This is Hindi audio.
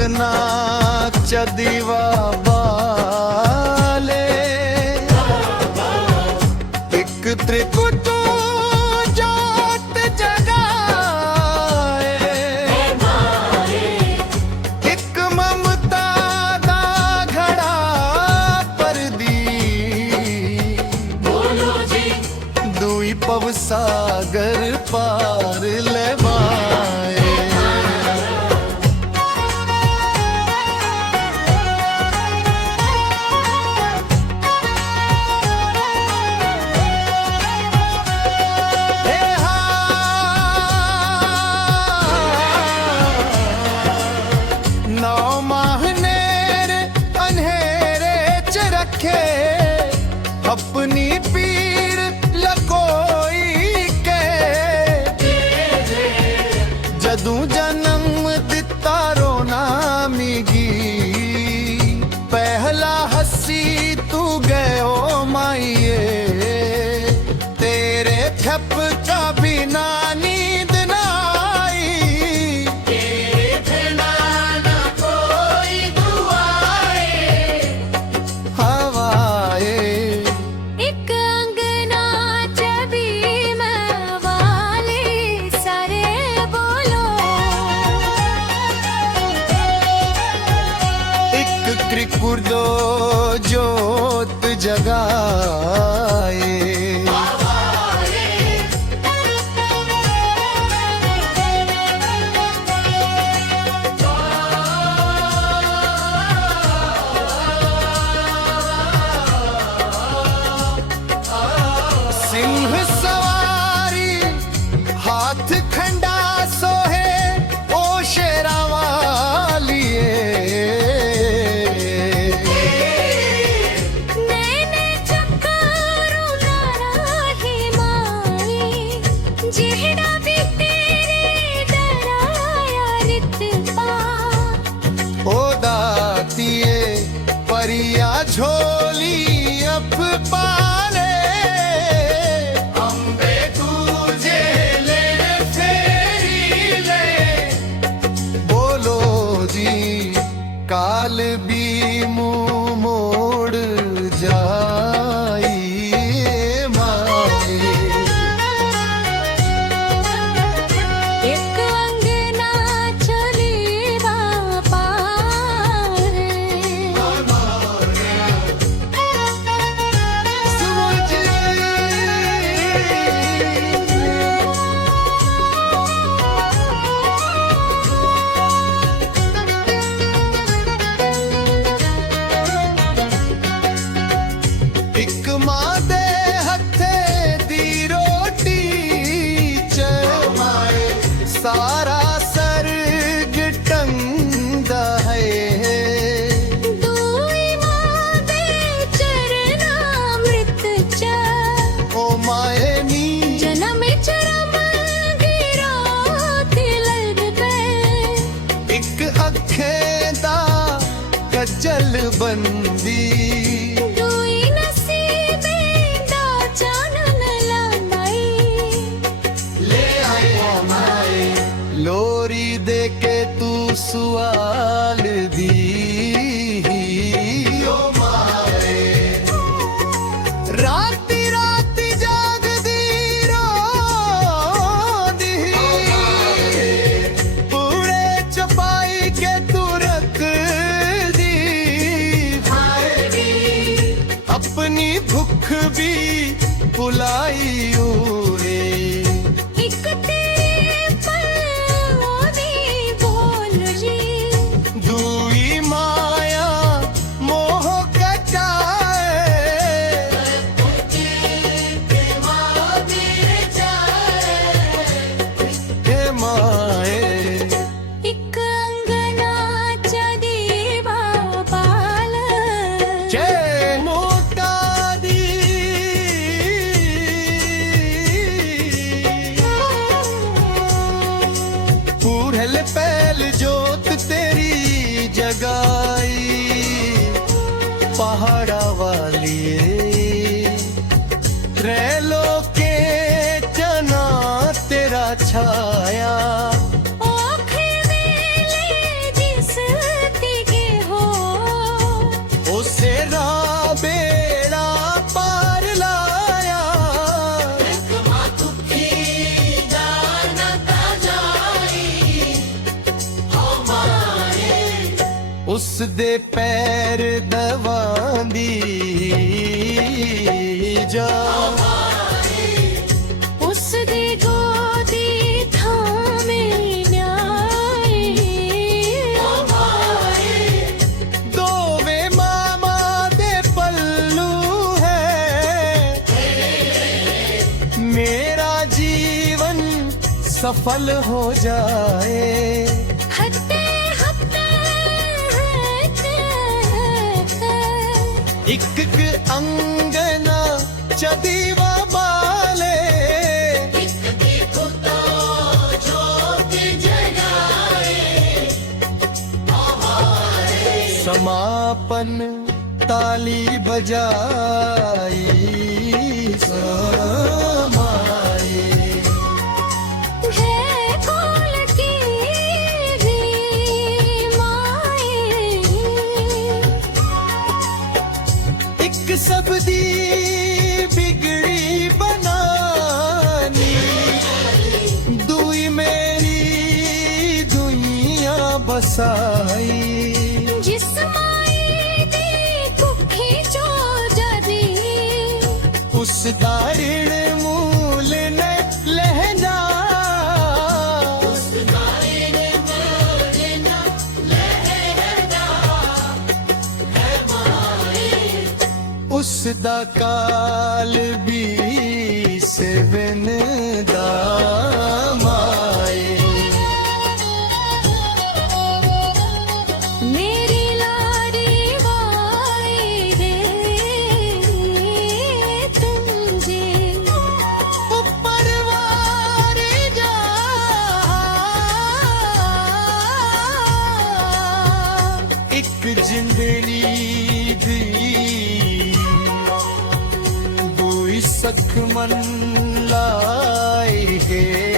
अंगना च दीवा बाले एक त्रिकुट जोत जगाए एक ममता दा घड़ा परदी बोलो जी दुई पव सागर पार लेवाए अपनी पीर लकोई के जदू जन्म दिता रोना मिगी पहला हसी तू गयो माइये तेरे खप का बिना नींद ना आई तेरे बिना ना कोई दुआए हवाए त्रिकुर्दो जोत जगाए सिंह सवारी हाथ खंडा सोहे ओ शेरा वालिए परिया झोली अप पाले अम्बे तुझे ले फेरी ले बोलो जी काल भी मुंह मोड़ जाई माए सारा सर्ग टंगा है दूई मां दे चरणामृत च ओ माए नी जन्म चरम गिरा तिलक पे एक अखे दा कजल बंदी लोरी दे के तू सुआल दी ओ माए राती राती जाग दी रो दी पूरे चपाई के तू रख दी अपनी भूख भी बुलाई उरे पहल जोत तेरी जगाई पहाड़ा वाली रैलो के चना तेरा छाया जिस ਉਸ ਦੇ ਪੈਰ ਦਵਾਂਦੀ ਜਾ ਉਸ ਦੀ ਗੋਦੀ ਥਾਵੇਂ ਨਿਆਏ ਦੋਵੇਂ ਮਾਮਾ ਦੇ ਪੱਲੂ ਹੈ ਮੇਰਾ ਜੀਵਨ सफल हो जाए हत्ते हत्ते एक एक अंगना चदीवा बाले समापन ताली बजाई समाए है खोल की भी माए एक सबदी बिगड़ी बनानी दुई मेरी दुनिया बसाई जिस माई दी कुखी चो जदी उस दारिण मूल ने लहना उस दा काल भी सेवन दा माए मेरी लाड़ी वाई रे तुझे परवार जा एक जिंदड़ी दी दुई सख मन लाई है